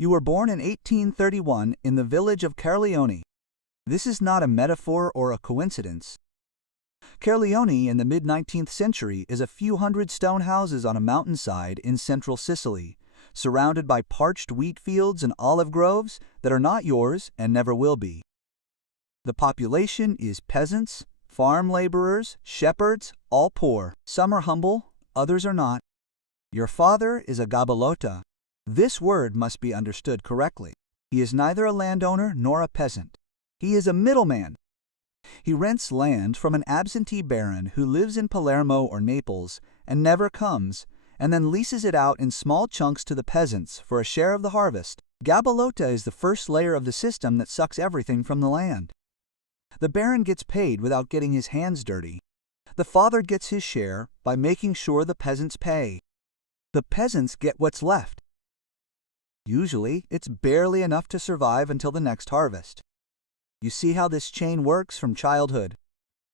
You were born in 1831 in the village of Caerleone. This is not a metaphor or a coincidence. Caerleone in the mid-19th century is a few hundred stone houses on a mountainside in central Sicily, surrounded by parched wheat fields and olive groves that are not yours and never will be. The population is peasants, farm laborers, shepherds, all poor. Some are humble, others are not. Your father is a gabellota. This word must be understood correctly. He is neither a landowner nor a peasant. He is a middleman. He rents land from an absentee baron who lives in Palermo or Naples and never comes, and then leases it out in small chunks to the peasants for a share of the harvest. Gabellota is the first layer of the system that sucks everything from the land. The baron gets paid without getting his hands dirty. The father gets his share by making sure the peasants pay. The peasants get what's left. Usually, it's barely enough to survive until the next harvest. You see how this chain works from childhood.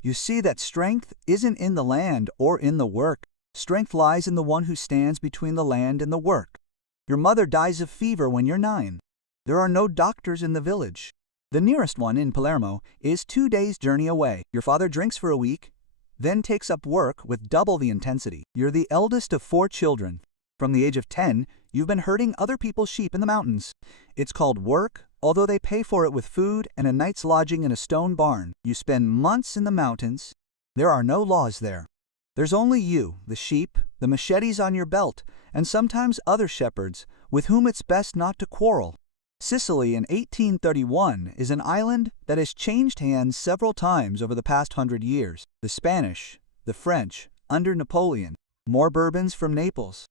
You see that strength isn't in the land or in the work. Strength lies in the one who stands between the land and the work. Your mother dies of fever when you're 9. There are no doctors in the village. The nearest one in Palermo is 2 days' journey away. Your father drinks for a week, then takes up work with double the intensity. You're the eldest of 4 children. From the age of 10, you've been herding other people's sheep in the mountains. It's called work, although they pay for it with food and a night's lodging in a stone barn. You spend months in the mountains. There are no laws there. There's only you, the sheep, the machetes on your belt, and sometimes other shepherds with whom it's best not to quarrel. Sicily in 1831 is an island that has changed hands several times over the past 100 years. The Spanish, the French, under Napoleon, more Bourbons from Naples.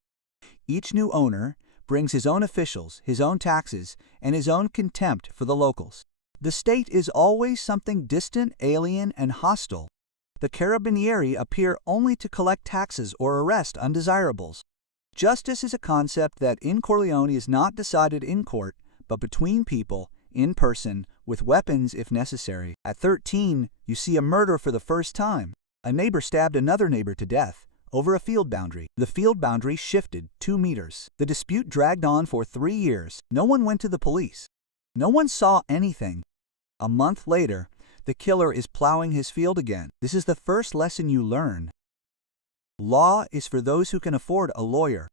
Each new owner brings his own officials, his own taxes, and his own contempt for the locals. The state is always something distant, alien, and hostile. The carabinieri appear only to collect taxes or arrest undesirables. Justice is a concept that in Corleone is not decided in court, but between people, in person, with weapons if necessary. At 13, you see a murder for the first time. A neighbor stabbed another neighbor to death over a field boundary. The field boundary shifted 2 meters. The dispute dragged on for 3 years. No one went to the police. No one saw anything. A month later, the killer is plowing his field again. This is the first lesson you learn. Law is for those who can afford a lawyer.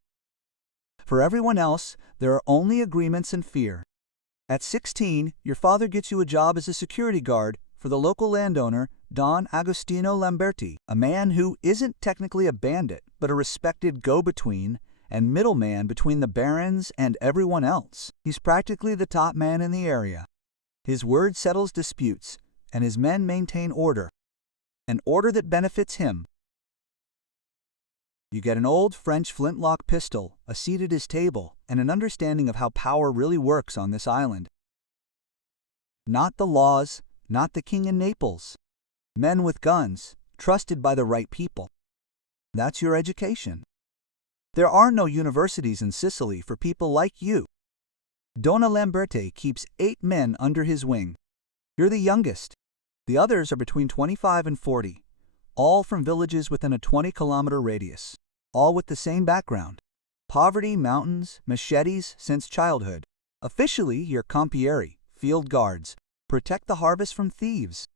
For everyone else, there are only agreements and fear. At 16, your father gets you a job as a security guard for the local landowner, Don Agostino Lamberti, a man who isn't technically a bandit, but a respected go-between and middleman between the barons and everyone else. He's practically the top man in the area. His word settles disputes, and his men maintain order, an order that benefits him. You get an old French flintlock pistol, a seat at his table, and an understanding of how power really works on this island. Not the laws, not the king in Naples. Men with guns, trusted by the right people. That's your education. There are no universities in Sicily for people like you. Donna Lamberti keeps 8 men under his wing. You're the youngest. The others are between 25 and 40, all from villages within a 20-kilometer radius, all with the same background. Poverty, mountains, machetes since childhood. Officially, you're campieri, field guards, protect the harvest from thieves,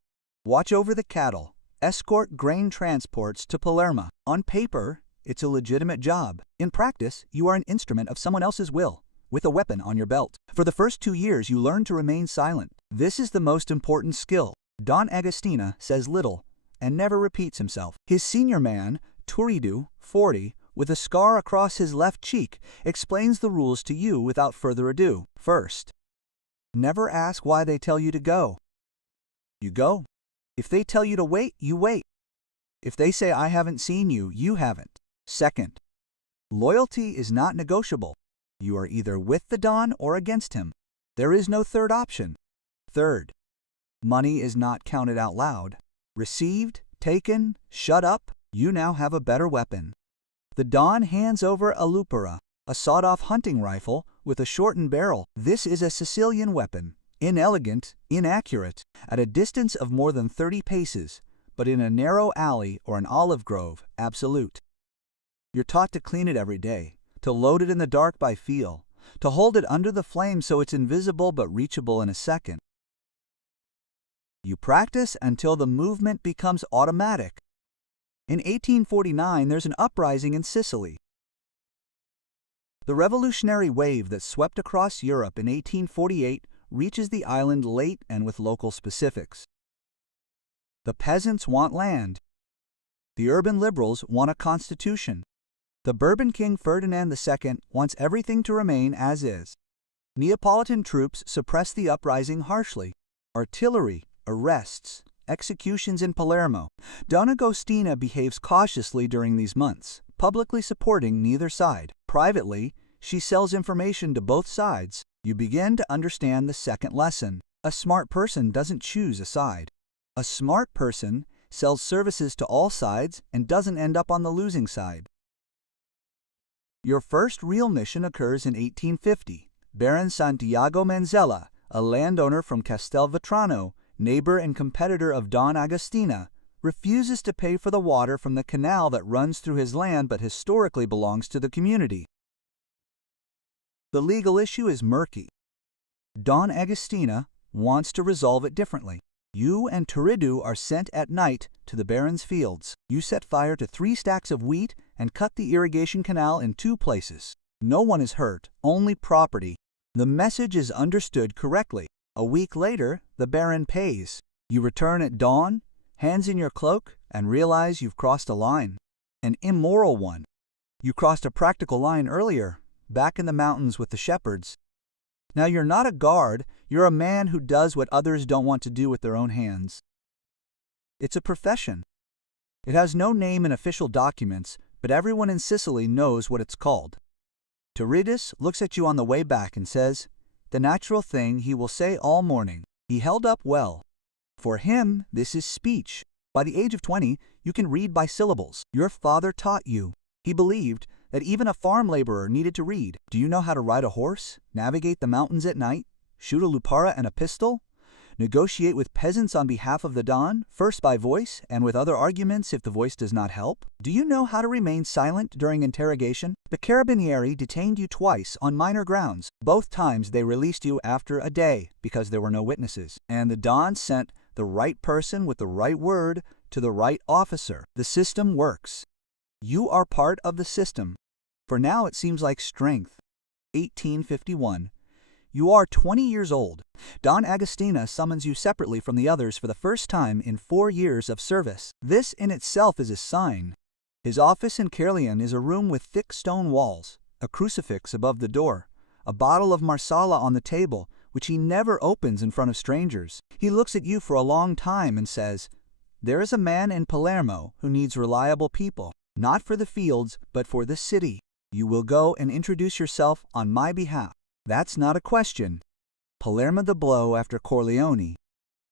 watch over the cattle, escort grain transports to Palermo. On paper, it's a legitimate job. In practice, you are an instrument of someone else's will, with a weapon on your belt. For the first 2 years, you learn to remain silent. This is the most important skill. Don Agostino says little and never repeats himself. His senior man, Turidu, 40, with a scar across his left cheek, explains the rules to you without further ado. First, never ask why they tell you to go. You go. If they tell you to wait, you wait. If they say I haven't seen you, you haven't. Second, loyalty is not negotiable. You are either with the Don or against him. There is no third option. Third, money is not counted out loud. Received, taken, shut up, you now have a better weapon. The Don hands over a lupera, a sawed-off hunting rifle with a shortened barrel. This is a Sicilian weapon, inelegant, inaccurate, at a distance of more than 30 paces, but in a narrow alley or an olive grove, absolute. You're taught to clean it every day, to load it in the dark by feel, to hold it under the flame so it's invisible but reachable in a second. You practice until the movement becomes automatic. In 1849, there's an uprising in Sicily. The revolutionary wave that swept across Europe in 1848 reaches the island late and with local specifics. The peasants want land. The urban liberals want a constitution. The Bourbon King Ferdinand II wants everything to remain as is. Neapolitan troops suppress the uprising harshly. Artillery, arrests, executions in Palermo. Donna Agostina behaves cautiously during these months, publicly supporting neither side. Privately, she sells information to both sides. You begin to understand the second lesson. A smart person doesn't choose a side. A smart person sells services to all sides and doesn't end up on the losing side. Your first real mission occurs in 1850. Baron Santiago Manzella, a landowner from Castelvetrano, neighbor and competitor of Don Agostina, refuses to pay for the water from the canal that runs through his land but historically belongs to the community. The legal issue is murky. Don Agostina wants to resolve it differently. You and Turiddu are sent at night to the Baron's fields. You set fire to 3 stacks of wheat and cut the irrigation canal in 2 places. No one is hurt, only property. The message is understood correctly. A week later, the Baron pays. You return at dawn, hands in your cloak, and realize you've crossed a line. An immoral one. You crossed a practical line earlier, back in the mountains with the shepherds. Now you're not a guard, you're a man who does what others don't want to do with their own hands. It's a profession. It has no name in official documents, but everyone in Sicily knows what it's called. Turiddu looks at you on the way back and says, the natural thing he will say all morning. He held up well. For him, this is speech. By the age of 20, you can read by syllables. Your father taught you. He believed that even a farm laborer needed to read. Do you know how to ride a horse, navigate the mountains at night, shoot a lupara and a pistol, negotiate with peasants on behalf of the Don, first by voice and with other arguments if the voice does not help? Do you know how to remain silent during interrogation? The Carabinieri detained you twice on minor grounds. Both times they released you after a day because there were no witnesses. And the Don sent the right person with the right word to the right officer. The system works. You are part of the system. For now it seems like strength. 1851. You are 20 years old. Don Agostina summons you separately from the others for the first time in 4 years of service. This in itself is a sign. His office in Caerleon is a room with thick stone walls, a crucifix above the door, a bottle of Marsala on the table, which he never opens in front of strangers. He looks at you for a long time and says, there is a man in Palermo who needs reliable people, not for the fields, but for the city. You will go and introduce yourself on my behalf. That's not a question. Palermo the blow after Corleone.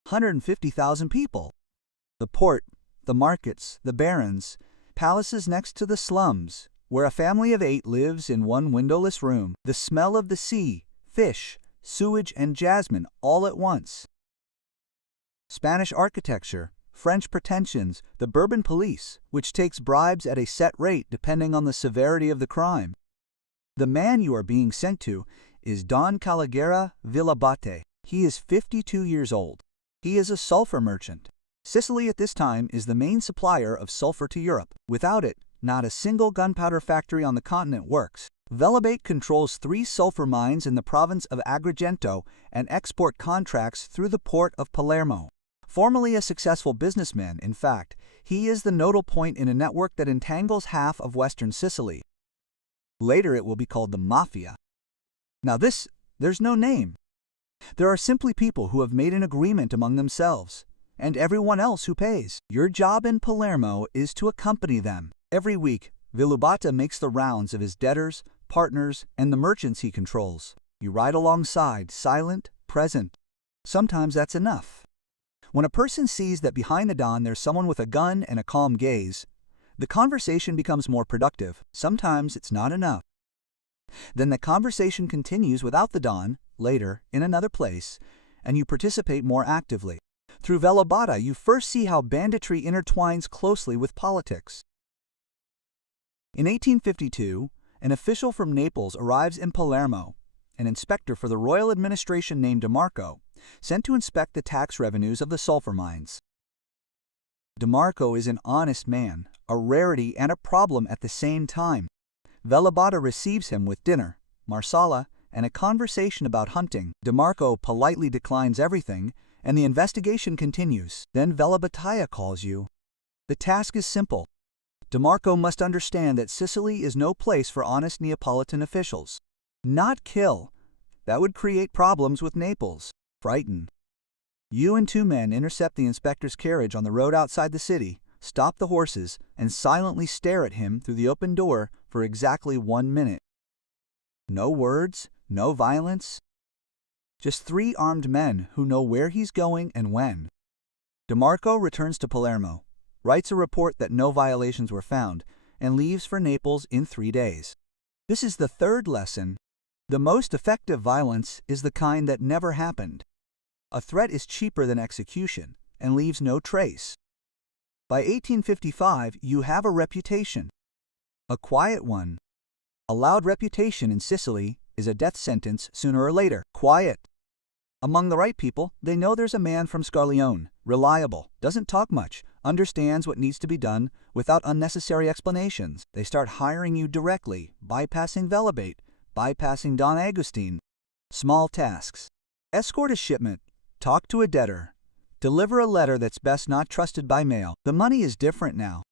150,000 people. The port, the markets, the barons, palaces next to the slums, where a family of 8 lives in one windowless room. The smell of the sea, fish, sewage, and jasmine all at once. Spanish architecture, French pretensions, the Bourbon police, which takes bribes at a set rate depending on the severity of the crime. The man you are being sent to is Don Caligera Villabate. He is 52 years old. He is a sulfur merchant. Sicily at this time is the main supplier of sulfur to Europe. Without it, not a single gunpowder factory on the continent works. Villabate controls 3 sulfur mines in the province of Agrigento and export contracts through the port of Palermo. Formerly a successful businessman, in fact, he is the nodal point in a network that entangles half of western Sicily. Later it will be called the Mafia. Now there's no name. There are simply people who have made an agreement among themselves, and everyone else who pays. Your job in Palermo is to accompany them. Every week, Villabate makes the rounds of his debtors, partners, and the merchants he controls. You ride alongside, silent, present. Sometimes that's enough. When a person sees that behind the Don there's someone with a gun and a calm gaze, the conversation becomes more productive. Sometimes it's not enough. Then the conversation continues without the Don, later, in another place, and you participate more actively. Through Villabate, you first see how banditry intertwines closely with politics. In 1852, an official from Naples arrives in Palermo an inspector for the royal administration named DeMarco, sent to inspect the tax revenues of the sulfur mines. DeMarco is an honest man, a rarity and a problem at the same time. Velabata receives him with dinner, marsala, and a conversation about hunting. DeMarco politely declines everything, and the investigation continues. Then Velabataya calls you. The task is simple. DeMarco must understand that Sicily is no place for honest Neapolitan officials. Not kill. That would create problems with Naples. Frighten. You and 2 men intercept the inspector's carriage on the road outside the city, stop the horses, and silently stare at him through the open door for exactly 1 minute. No words, no violence. Just 3 armed men who know where he's going and when. DeMarco returns to Palermo, writes a report that no violations were found, and leaves for Naples in 3 days. This is the 3rd lesson. The most effective violence is the kind that never happened. A threat is cheaper than execution and leaves no trace. By 1855, you have a reputation. A quiet one. A loud reputation in Sicily is a death sentence sooner or later. Quiet. Among the right people, they know there's a man from Scarlione, reliable, doesn't talk much, understands what needs to be done without unnecessary explanations. They start hiring you directly, bypassing Velabate, bypassing Don Agustin. Small tasks. Escort a shipment. Talk to a debtor. Deliver a letter that's best not trusted by mail. The money is different now.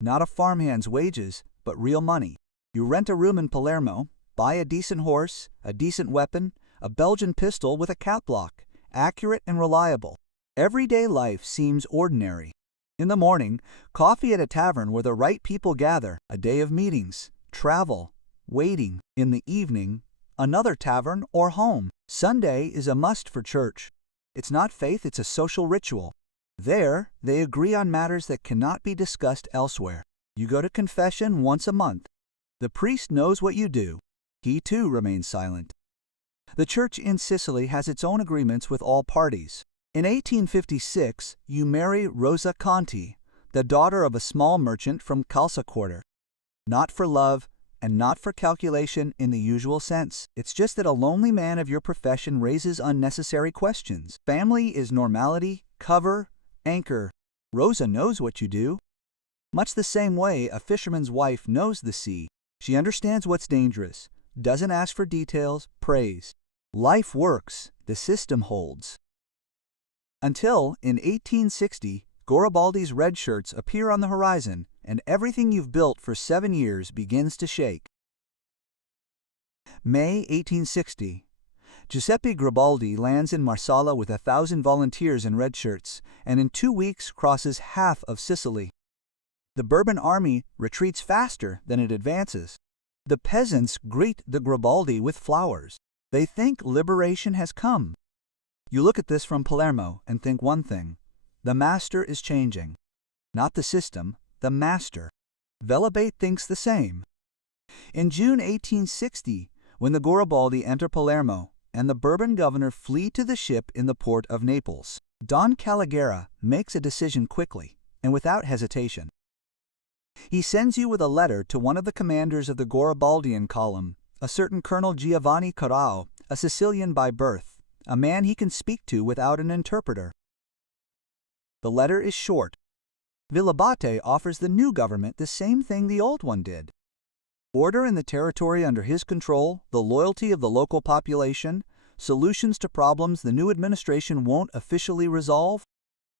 Not a farmhand's wages, but real money. You rent a room in Palermo, buy a decent horse, a decent weapon, a Belgian pistol with a cap block, accurate and reliable. Everyday life seems ordinary. In the morning, coffee at a tavern where the right people gather, a day of meetings, travel, waiting. In the evening, another tavern or home. Sunday is a must for church. It's not faith, it's a social ritual. There, they agree on matters that cannot be discussed elsewhere. You go to confession once a month. The priest knows what you do. He too remains silent. The church in Sicily has its own agreements with all parties. In 1856, you marry Rosa Conti, the daughter of a small merchant from Calça Quarter. Not for love, and not for calculation in the usual sense. It's just that a lonely man of your profession raises unnecessary questions. Family is normality, cover, anchor. Rosa knows what you do. Much the same way a fisherman's wife knows the sea. She understands what's dangerous, doesn't ask for details, prays. Life works, the system holds. Until, in 1860, Garibaldi's red shirts appear on the horizon, and everything you've built for 7 years begins to shake. May 1860. Giuseppe Garibaldi lands in Marsala with 1,000 volunteers in red shirts, and in 2 weeks crosses half of Sicily. The Bourbon army retreats faster than it advances. The peasants greet the Garibaldi with flowers. They think liberation has come. You look at this from Palermo and think one thing. The master is changing. Not the system, the master. Velabate thinks the same. In June 1860, when the Garibaldi enter Palermo and the Bourbon governor flee to the ship in the port of Naples, Don Caligera makes a decision quickly and without hesitation. He sends you with a letter to one of the commanders of the Garibaldian column, a certain Colonel Giovanni Carrao, a Sicilian by birth, a man he can speak to without an interpreter. The letter is short. Velabate offers the new government the same thing the old one did. Order in the territory under his control, the loyalty of the local population, solutions to problems the new administration won't officially resolve.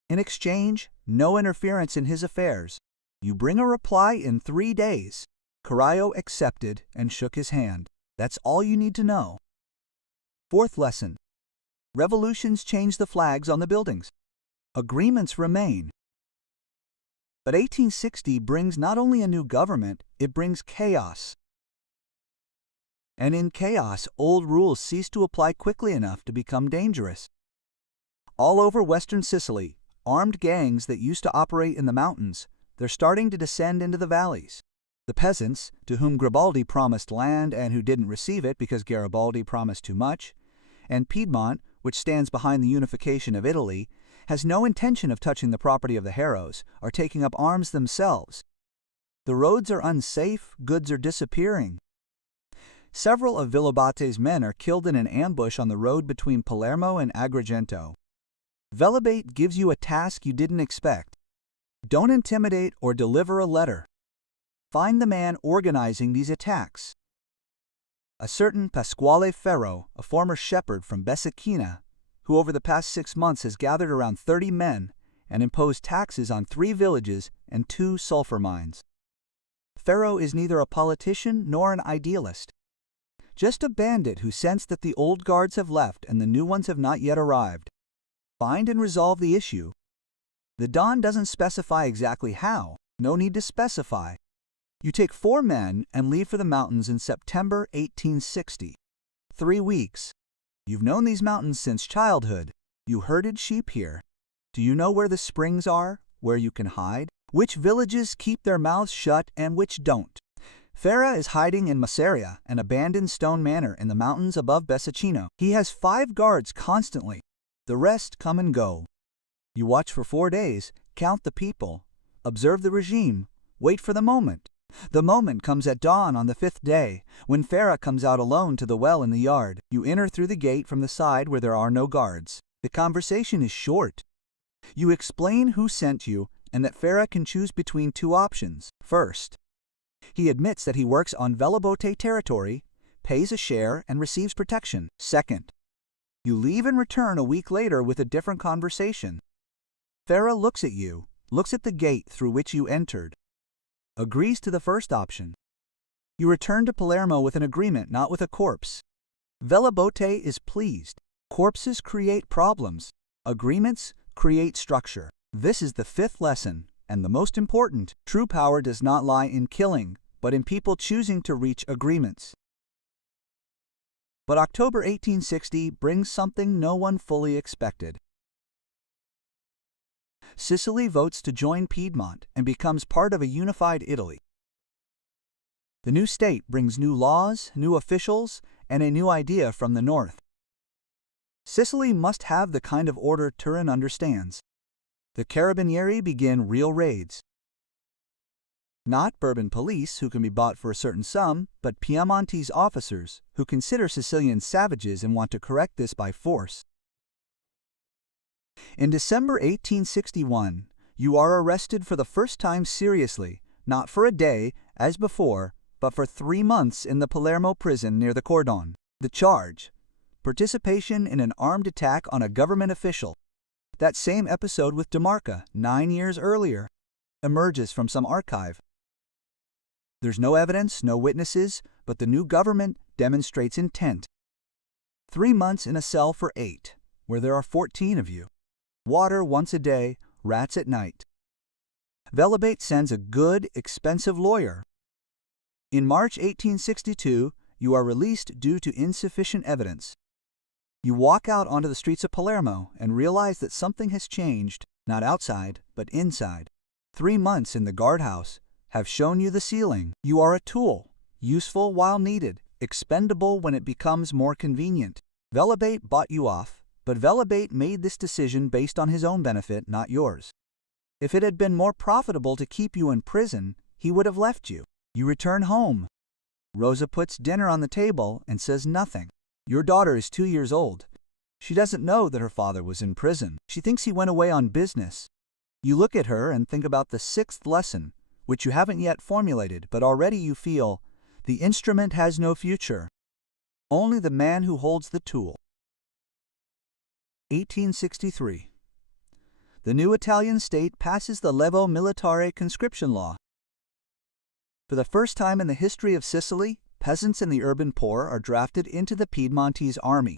In exchange, no interference in his affairs. You bring a reply in 3 days. Carrao accepted and shook his hand. That's all you need to know. 4th lesson. Revolutions change the flags on the buildings. Agreements remain. But 1860 brings not only a new government, it brings chaos. And in chaos, old rules cease to apply quickly enough to become dangerous. All over western Sicily, armed gangs that used to operate in the mountains, they're starting to descend into the valleys. The peasants, to whom Garibaldi promised land and who didn't receive it because Garibaldi promised too much, and Piedmont, which stands behind the unification of Italy, has no intention of touching the property of the Harrows, are taking up arms themselves. The roads are unsafe, goods are disappearing. Several of Velabette's men are killed in an ambush on the road between Palermo and Agrigento. Velabette gives you a task you didn't expect. Don't intimidate or deliver a letter. Find the man organizing these attacks. A certain Pasquale Ferro, a former shepherd from Bessicina, who over the past 6 months has gathered around 30 men and imposed taxes on 3 villages and 2 sulfur mines. Ferro is neither a politician nor an idealist. Just a bandit who sensed that the old guards have left and the new ones have not yet arrived. Find and resolve the issue. The Don doesn't specify exactly how. No need to specify. You take 4 men and leave for the mountains in September 1860. 3 weeks. You've known these mountains since childhood. You herded sheep here. Do you know where the springs are, where you can hide? Which villages keep their mouths shut and which don't? Ferra is hiding in Masseria, an abandoned stone manor in the mountains above Bessicino. He has 5 guards constantly. The rest come and go. You watch for 4 days, count the people, observe the regime, wait for the moment. The moment comes at dawn on the 5th day, when Ferra comes out alone to the well in the yard. You enter through the gate from the side where there are no guards. The conversation is short. You explain who sent you and that Ferra can choose between 2 options. First, he admits that he works on Velabette territory, pays a share, and receives protection. Second, you leave and return a week later with a different conversation. Ferra looks at you, looks at the gate through which you entered, agrees to the first option. You return to Palermo with an agreement, not with a corpse. Velabette is pleased. Corpses create problems. Agreements create structure. This is the 5th lesson, and the most important. True power does not lie in killing, but in people choosing to reach agreements. But October 1860 brings something no one fully expected. Sicily votes to join Piedmont and becomes part of a unified Italy. The new state brings new laws, new officials, and a new idea from the north. Sicily must have the kind of order Turin understands. The Carabinieri begin real raids. Not Bourbon police, who can be bought for a certain sum, but Piemontese officers, who consider Sicilians savages and want to correct this by force. In December 1861, you are arrested for the first time seriously, not for a day, as before, but for 3 months in the Palermo prison near the Cordon. The charge: participation in an armed attack on a government official. That same episode with DeMarca, 9 years earlier, emerges from some archive. There's no evidence, no witnesses, but the new government demonstrates intent. 3 months in a cell for 8, where there are 14 of you. Water once a day, rats at night. Velabette sends a good, expensive lawyer. In March 1862, you are released due to insufficient evidence. You walk out onto the streets of Palermo and realize that something has changed, not outside, but inside. 3 months in the guardhouse have shown you the ceiling. You are a tool, useful while needed, expendable when it becomes more convenient. Velabette bought you off, but Velabette made this decision based on his own benefit, not yours. If it had been more profitable to keep you in prison, he would have left you. You return home. Rosa puts dinner on the table and says nothing. Your daughter is 2 years old. She doesn't know that her father was in prison. She thinks he went away on business. You look at her and think about the 6th lesson, which you haven't yet formulated, but already you feel, the instrument has no future. Only the man who holds the tool. 1863. The new Italian state passes the Levo Militare conscription law. For the first time in the history of Sicily, peasants and the urban poor are drafted into the Piedmontese army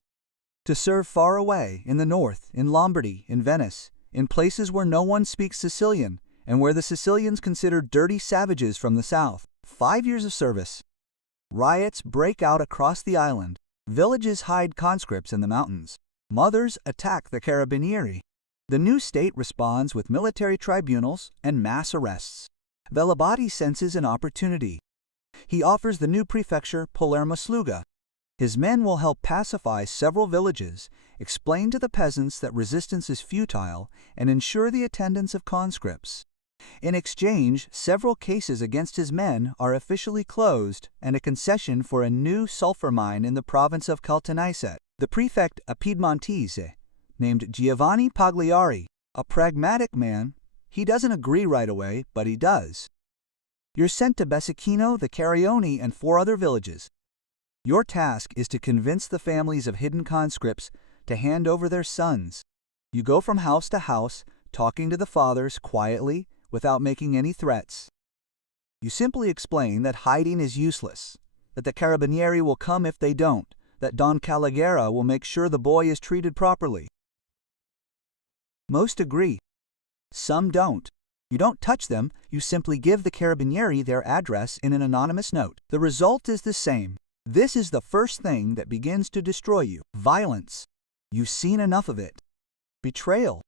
to serve far away, in the north, in Lombardy, in Venice, in places where no one speaks Sicilian and where the Sicilians consider dirty savages from the south. 5 years of service. Riots break out across the island. Villages hide conscripts in the mountains. Mothers attack the Carabinieri. The new state responds with military tribunals and mass arrests. Velabette senses an opportunity. He offers the new prefecture Palermo Sluga. His men will help pacify several villages, explain to the peasants that resistance is futile, and ensure the attendance of conscripts. In exchange, several cases against his men are officially closed and a concession for a new sulfur mine in the province of Caltanissette. The prefect, a Piedmontese, named Giovanni Pagliari, a pragmatic man, he doesn't agree right away, but he does. You're sent to Besicchino, the Carioni, and 4 other villages. Your task is to convince the families of hidden conscripts to hand over their sons. You go from house to house, talking to the fathers quietly, without making any threats. You simply explain that hiding is useless, that the Carabinieri will come if they don't, that Don Caligera will make sure the boy is treated properly. Most agree. Some don't. You don't touch them, you simply give the Carabinieri their address in an anonymous note. The result is the same. This is the first thing that begins to destroy you. Violence. You've seen enough of it. Betrayal.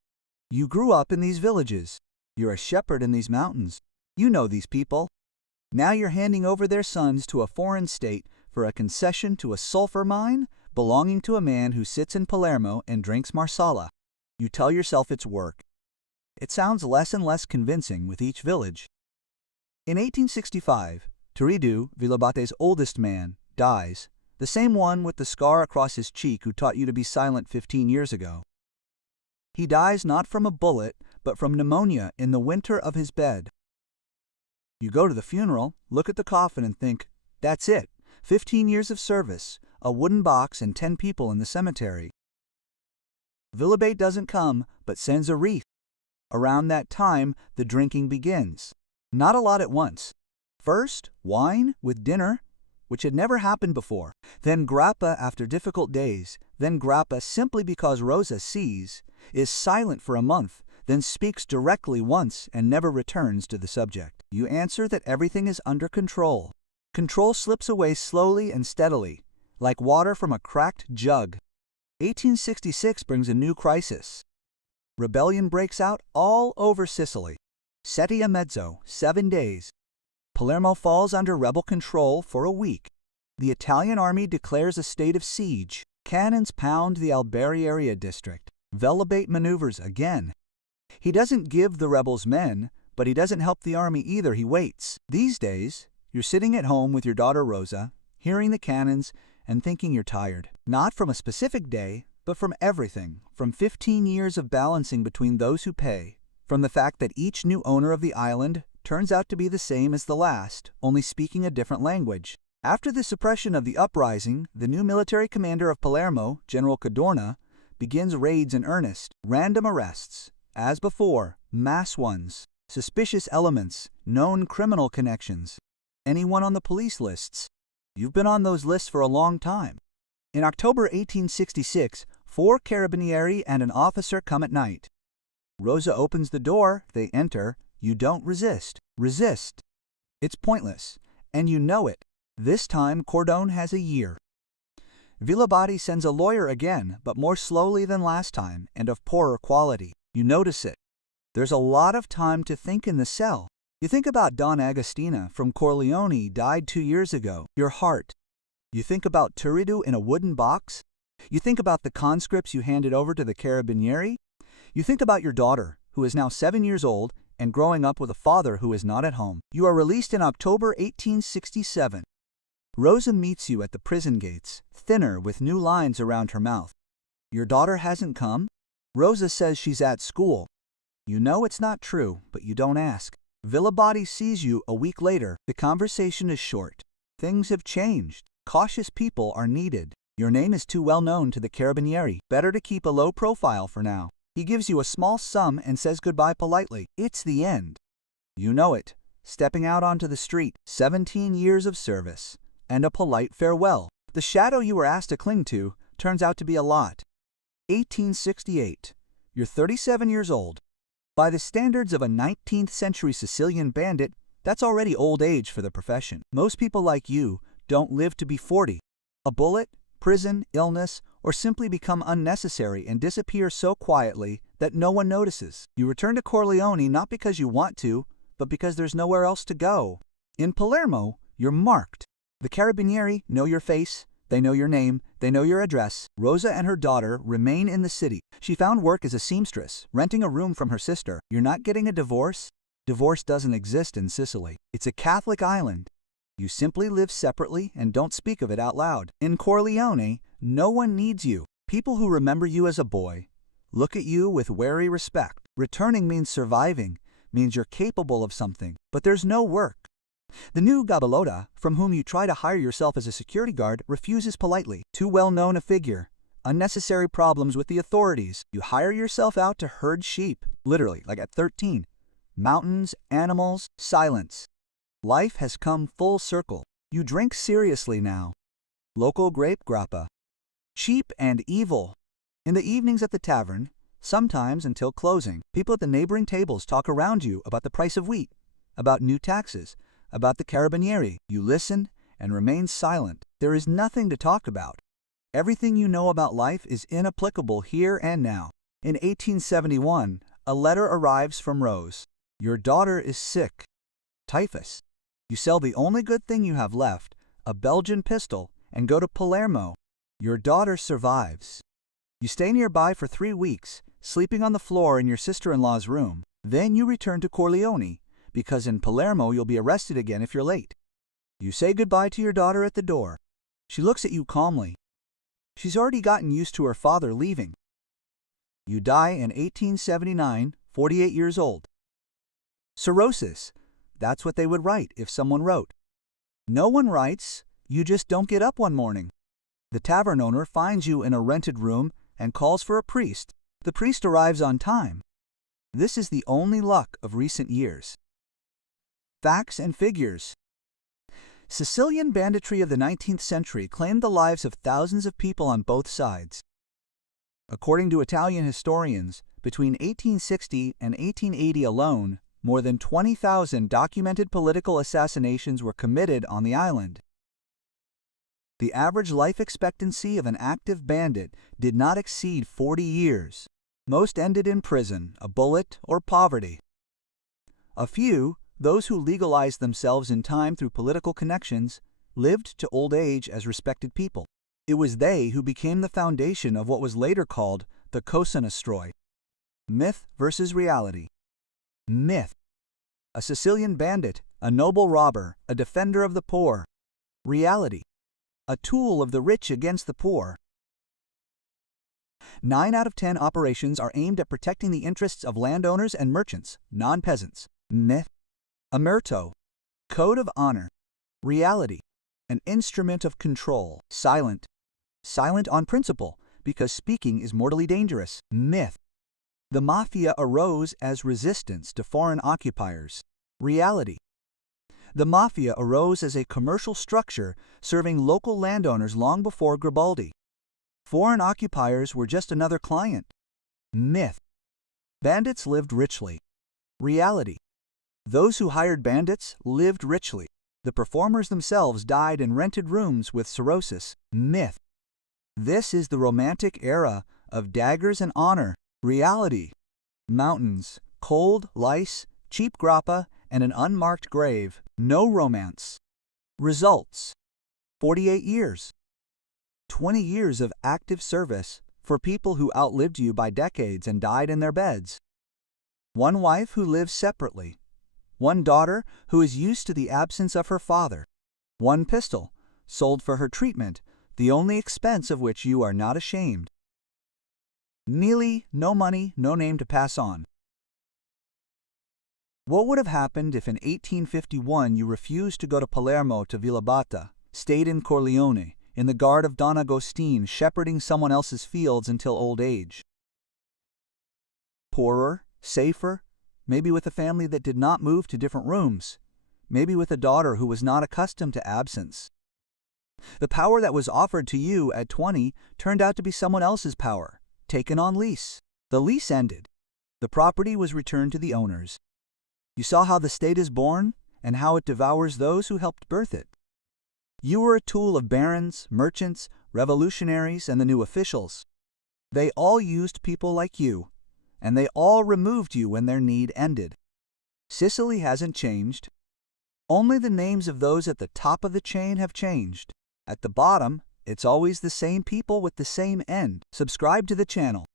You grew up in these villages. You're a shepherd in these mountains. You know these people. Now you're handing over their sons to a foreign state for a concession to a sulfur mine belonging to a man who sits in Palermo and drinks marsala. You tell yourself it's work. It sounds less and less convincing with each village. In 1865, Turiddu, Villabate's oldest man, dies, the same one with the scar across his cheek who taught you to be silent 15 years ago. He dies not from a bullet, but from pneumonia in the winter of his bed. You go to the funeral, look at the coffin and think, that's it, 15 years of service, a wooden box and 10 people in the cemetery. Villabate doesn't come, but sends a wreath. Around that time, the drinking begins. Not a lot at once. First, wine with dinner, which had never happened before. Then grappa after difficult days. Then grappa simply because Rosa sees, is silent for a month, then speaks directly once and never returns to the subject. You answer that everything is under control. Control slips away slowly and steadily, like water from a cracked jug. 1866 brings a new crisis. Rebellion breaks out all over Sicily. Settia Mezzo, 7 days. Palermo falls under rebel control for a week. The Italian army declares a state of siege. Cannons pound the Alberiaria district. Villabate maneuvers again. He doesn't give the rebels men, but he doesn't help the army either, he waits. These days, you're sitting at home with your daughter Rosa, hearing the cannons, and thinking you're tired. Not from a specific day, but from everything, from 15 years of balancing between those who pay, from the fact that each new owner of the island turns out to be the same as the last, only speaking a different language. After the suppression of the uprising, the new military commander of Palermo, General Cadorna, begins raids in earnest, random arrests. As before, mass ones, suspicious elements, known criminal connections, anyone on the police lists. You've been on those lists for a long time. In October 1866, 4 carabinieri and an officer come at night. Rosa opens the door, they enter. You don't resist. Resist. It's pointless, and you know it. This time, Cordone has a year. Villabate sends a lawyer again, but more slowly than last time, and of poorer quality. You notice it. There's a lot of time to think in the cell. You think about Don Agostina from Corleone, died 2 years ago. Your heart. You think about Turiddu in a wooden box. You think about the conscripts you handed over to the Carabinieri. You think about your daughter, who is now 7 years old, and growing up with a father who is not at home. You are released in October 1867. Rosa meets you at the prison gates, thinner with new lines around her mouth. Your daughter hasn't come? Rosa says she's at school. You know it's not true, but you don't ask. Villabate sees you a week later. The conversation is short. Things have changed. Cautious people are needed. Your name is too well known to the Carabinieri. Better to keep a low profile for now. He gives you a small sum and says goodbye politely. It's the end. You know it. Stepping out onto the street, 17 years of service, and a polite farewell. The shadow you were asked to cling to turns out to be a lot. 1868. You're 37 years old. By the standards of a 19th century Sicilian bandit, that's already old age for the profession. Most people like you don't live to be 40. A bullet, prison, illness, or simply become unnecessary and disappear so quietly that no one notices. You return to Corleone not because you want to, but because there's nowhere else to go. In Palermo, you're marked. The Carabinieri know your face, they know your name, they know your address. Rosa and her daughter remain in the city. She found work as a seamstress, renting a room from her sister. You're not getting a divorce? Divorce doesn't exist in Sicily. It's a Catholic island. You simply live separately and don't speak of it out loud. In Corleone, no one needs you. People who remember you as a boy look at you with wary respect. Returning means surviving, means you're capable of something, but there's no work. The new Gabalota, from whom you try to hire yourself as a security guard, refuses politely. Too well known a figure. Unnecessary problems with the authorities. You hire yourself out to herd sheep. Literally, like at 13. Mountains, animals, silence. Life has come full circle. You drink seriously now. Local grape grappa. Cheap and evil. In the evenings at the tavern, sometimes until closing, people at the neighboring tables talk around you about the price of wheat, about new taxes, about the carabinieri. You listen and remain silent. There is nothing to talk about. Everything you know about life is inapplicable here and now. In 1871, a letter arrives from Rose. Your daughter is sick. Typhus. You sell the only good thing you have left, a Belgian pistol, and go to Palermo. Your daughter survives. You stay nearby for 3 weeks, sleeping on the floor in your sister-in-law's room. Then you return to Corleone, because in Palermo you'll be arrested again if you're late. You say goodbye to your daughter at the door. She looks at you calmly. She's already gotten used to her father leaving. You die in 1879, 48 years old. Cirrhosis. That's what they would write if someone wrote. No one writes, you just don't get up one morning. The tavern owner finds you in a rented room and calls for a priest. The priest arrives on time. This is the only luck of recent years. Facts and figures. Sicilian banditry of the 19th century claimed the lives of thousands of people on both sides. According to Italian historians, between 1860 and 1880 alone, more than 20,000 documented political assassinations were committed on the island. The average life expectancy of an active bandit did not exceed 40 years. Most ended in prison, a bullet, or poverty. A few, those who legalized themselves in time through political connections, lived to old age as respected people. It was they who became the foundation of what was later called the Cosa Nostra. Myth versus reality. Myth. A Sicilian bandit, a noble robber, a defender of the poor. Reality. A tool of the rich against the poor. 9 out of 10 operations are aimed at protecting the interests of landowners and merchants, non-peasants. Myth. Omerto. Code of honor. Reality. An instrument of control. Silent. Silent on principle, because speaking is mortally dangerous. Myth. The mafia arose as resistance to foreign occupiers. Reality. The mafia arose as a commercial structure serving local landowners long before Garibaldi. Foreign occupiers were just another client. Myth. Bandits lived richly. Reality. Those who hired bandits lived richly. The performers themselves died in rented rooms with cirrhosis. Myth. This is the romantic era of daggers and honor. Reality. Mountains, cold, lice, cheap grappa, and an unmarked grave. No romance. Results. 48 years. 20 years of active service for people who outlived you by decades and died in their beds. 1 wife who lives separately. 1 daughter who is used to the absence of her father. 1 pistol, sold for her treatment, the only expense of which you are not ashamed. Nearly no money, no name to pass on. What would have happened if in 1851 you refused to go to Palermo to Villabata, stayed in Corleone, in the guard of Don Agostine, shepherding someone else's fields until old age? Poorer, safer, maybe with a family that did not move to different rooms, maybe with a daughter who was not accustomed to absence. The power that was offered to you at 20 turned out to be someone else's power, taken on lease. The lease ended. The property was returned to the owners. You saw how the state is born and how it devours those who helped birth it. You were a tool of barons, merchants, revolutionaries, and the new officials. They all used people like you, and they all removed you when their need ended. Sicily hasn't changed. Only the names of those at the top of the chain have changed. At the bottom, it's always the same people with the same end. Subscribe to the channel.